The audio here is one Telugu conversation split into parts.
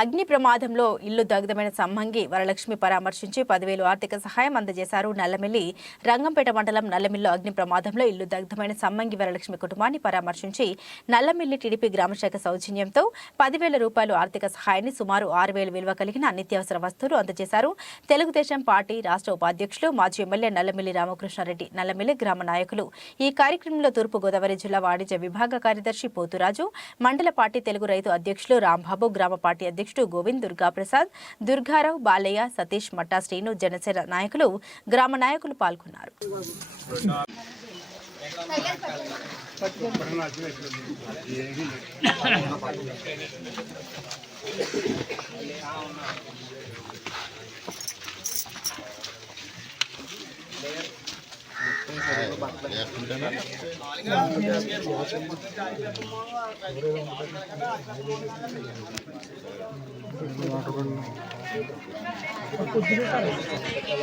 అగ్ని ప్రమాదంలో ఇల్లు దగ్ధమైన సంభంగి వరలక్ష్మి పరామర్శించి పదివేలు ఆర్థిక సహాయం అందజేశారు నల్లమిల్లి. రంగంపేట మండలం నల్లమిల్లి అగ్ని ప్రమాదంలో ఇల్లు దగ్ధమైన సంభంగి వరలక్ష్మి కుటుంబాన్ని పరామర్శించి నల్లమిల్లి టీడీపీ గ్రామశాఖ సౌజన్యంతో పదివేల రూపాయలు ఆర్థిక సహాయాన్ని సుమారు ఆరు వేలు విలువ కలిగిన నిత్యావసర వస్తువులు అందజేశారు. తెలుగుదేశం పార్టీ రాష్ట్ర ఉపాధ్యక్షులు మాజీ ఎమ్మెల్యే నల్లమిల్లి రామకృష్ణారెడ్డి నల్లమిల్లి గ్రామ నాయకులు. ఈ కార్యక్రమంలో తూర్పుగోదావరి జిల్లా వాణిజ్య విభాగ కార్యదర్శి పోతురాజు మండల పార్టీ తెలుగు రైతు అధ్యక్షులు రాంబాబు గ్రామ పార్టీ అధ్యక్షులు అధ్యక్షుడు గోవింద్ దుర్గాప్రసాద్ దుర్గారావు బాలయ్య సతీష్ మట్టా శ్రీను జనసేన నాయకులు గ్రామ నాయకులు పాల్గొన్నారు.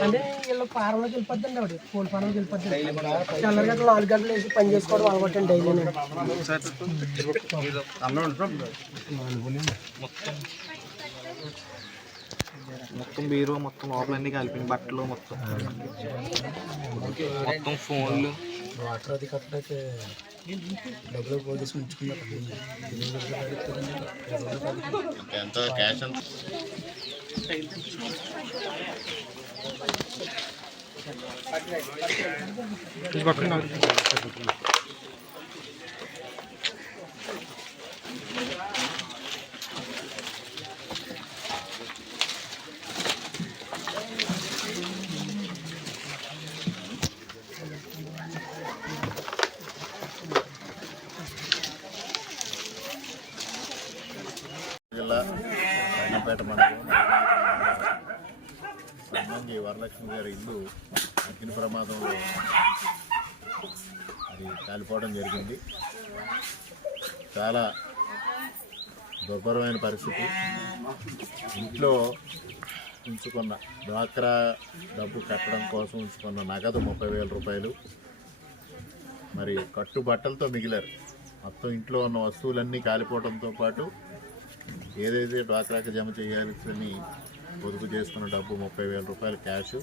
అంటే వీళ్ళు ఫారంలోకి వెళ్ళిపోద్దండి ఆవిడ. కోళ్ళ ఫారంలోకి వెళ్ళిపోద్ది తెల్లరి గంటలు నాలుగు గంటలు వేసి పని చేసుకోవడం అలవాటు డైలీ. మొత్తం బీరో మొత్తం లోపలన్నీ కలిపిన బట్టలు మొత్తం. మొత్తం ఫోన్లు. వాటర్ అది కట్టడానికి డబ్బులు పోలీసు ఎంత క్యాష్ ఎంత? జిల్లా రంగంపేట మండలం వరలక్ష్మి గారి ఇల్లు అగ్ని ప్రమాదంలో అది కాలిపోవడం జరిగింది. చాలా దుర్భరమైన పరిస్థితి. ఇంట్లో ఉంచుకున్న డ్వాక్రా డబ్బు కట్టడం కోసం ఉంచుకున్న నగదు ముప్పై వేల రూపాయలు. మరి కట్టు బట్టలతో మిగిలారు. మొత్తం ఇంట్లో ఉన్న వస్తువులన్నీ కాలిపోవడంతో పాటు ఏదైతే డ్వాక్రాకి జమ చేయాల్సి పొదుపు చేసుకున్న డబ్బు ముప్పై వేల రూపాయలు క్యాష్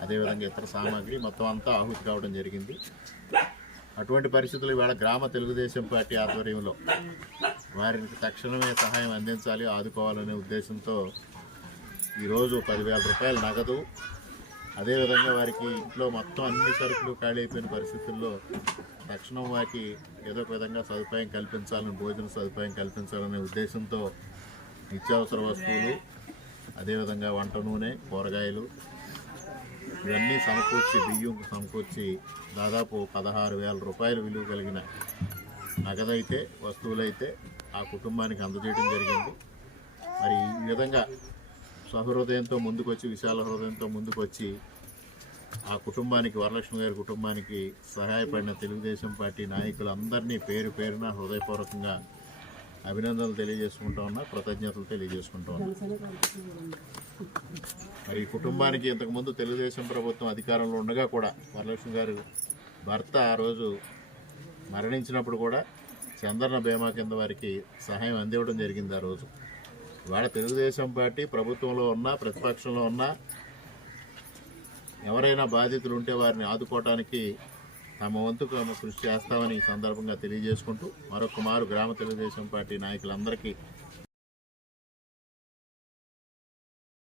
అదేవిధంగా ఇతర సామాగ్రి మొత్తం అంతా ఆహుతి కావడం జరిగింది. అటువంటి పరిస్థితులు ఇవాళ గ్రామ తెలుగుదేశం పార్టీ ఆధ్వర్యంలో వారికి తక్షణమే సహాయం అందించాలి ఆదుకోవాలనే ఉద్దేశంతో ఈరోజు పదివేల రూపాయల నగదు అదేవిధంగా వారికి ఇంట్లో మొత్తం అన్ని సరుకులు ఖాళీ అయిపోయిన పరిస్థితుల్లో తక్షణం వారికి ఏదో ఒక విధంగా సదుపాయం కల్పించాలని భోజన సదుపాయం కల్పించాలనే ఉద్దేశంతో నిత్యావసర వస్తువులు అదేవిధంగా వంట నూనె కూరగాయలు ఇవన్నీ సమకూర్చి బియ్యం సమకూర్చి దాదాపు పదహారు వేల రూపాయలు విలువ కలిగిన నగదైతే వస్తువులైతే ఆ కుటుంబానికి అందజేయడం జరిగింది. మరి ఈ విధంగా సహృదయంతో ముందుకొచ్చి విశాల హృదయంతో ముందుకొచ్చి ఆ కుటుంబానికి వరలక్ష్మి గారి కుటుంబానికి సహాయపడిన తెలుగుదేశం పార్టీ నాయకులందరినీ పేరు పేరున హృదయపూర్వకంగా అభినందనలు తెలియజేసుకుంటా ఉన్నా కృతజ్ఞతలు తెలియజేసుకుంటా ఉన్నా. మరి ఈ కుటుంబానికి ఇంతకుముందు తెలుగుదేశం ప్రభుత్వం అధికారంలో ఉండగా కూడా వరలక్ష్మి గారు భర్త ఆ రోజు మరణించినప్పుడు కూడా చంద్రన బీమా కింద వారికి సహాయం అందివ్వడం జరిగింది ఆ రోజు. ఇవాళ తెలుగుదేశం పార్టీ ప్రభుత్వంలో ఉన్నా ప్రతిపక్షంలో ఉన్నా ఎవరైనా బాధితులు ఉంటే వారిని ఆదుకోవటానికి తమ వంతు తమ కృషి చేస్తామని ఈ సందర్భంగా తెలియజేసుకుంటూ మరొక మారు గ్రామ తెలుగుదేశం పార్టీ నాయకులందరికీ